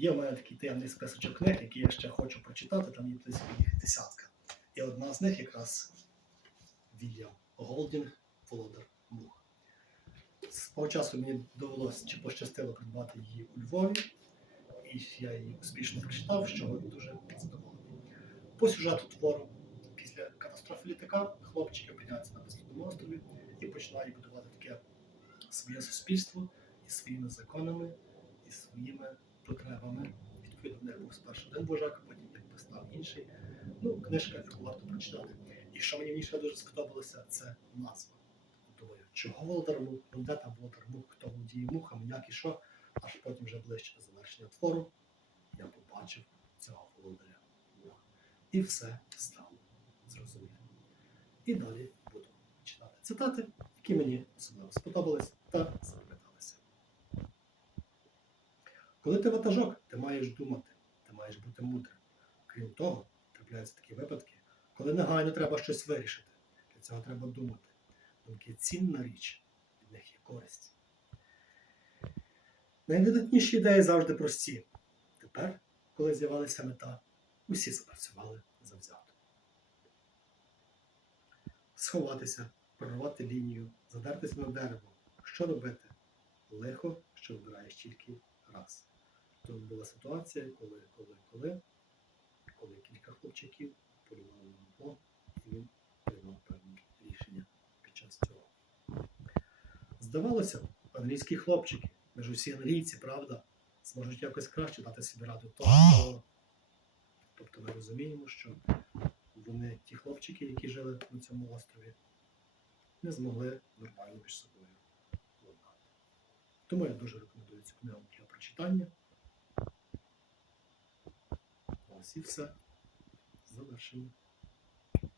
Є в мене такий таємний списочок книг, які я ще хочу прочитати, там є їх десятка. І одна з них якраз Вільям Голдінг, Володар Мух. Свого часу мені довелося чи пощастило придбати її у Львові, і я її успішно прочитав, що дуже задоволений. По сюжету твору, після катастрофи літака, хлопчик опиняється на безлюдному острові і починає будувати таке своє суспільство із своїми законами, і своїми потребами. Відповідно, в був спершу один божак, потім став інший. Ну, книжка, яку варто прочитати. І що мені ще дуже сподобалося, це назва. Думаю, чого Володар Мух, ну де там Володар Мух, хто володіє мухами, як і що. Аж потім вже ближче до завершення твору я побачив цього володаря Муха. І все стало зрозуміло. І далі буду читати цитати, які мені особливо сподобались та Коли ти ватажок, ти маєш думати, ти маєш бути мудрим. Крім того, трапляються такі випадки, коли негайно треба щось вирішити. Для цього треба думати. Думки цінна річ, від них є користь. Найвидатніші ідеї завжди прості. Тепер, коли з'явилася мета, усі запрацювали завзято. Сховатися, прорвати лінію, задертися на дерево. Що робити? Лихо, що вибираєш тільки раз. Тут була ситуація, коли, коли, коли, коли кілька хлопчаків полювали на Бог, і він приймав певні рішення під час цього. Здавалося англійські хлопчики, ми ж усі англійці, правда, зможуть якось краще дати собі раду того. Тобто ми розуміємо, що вони, ті хлопчики, які жили на цьому острові, не змогли нормально між собою владнати. Тому я дуже рекомендую цю книгу для прочитання. Ось і все.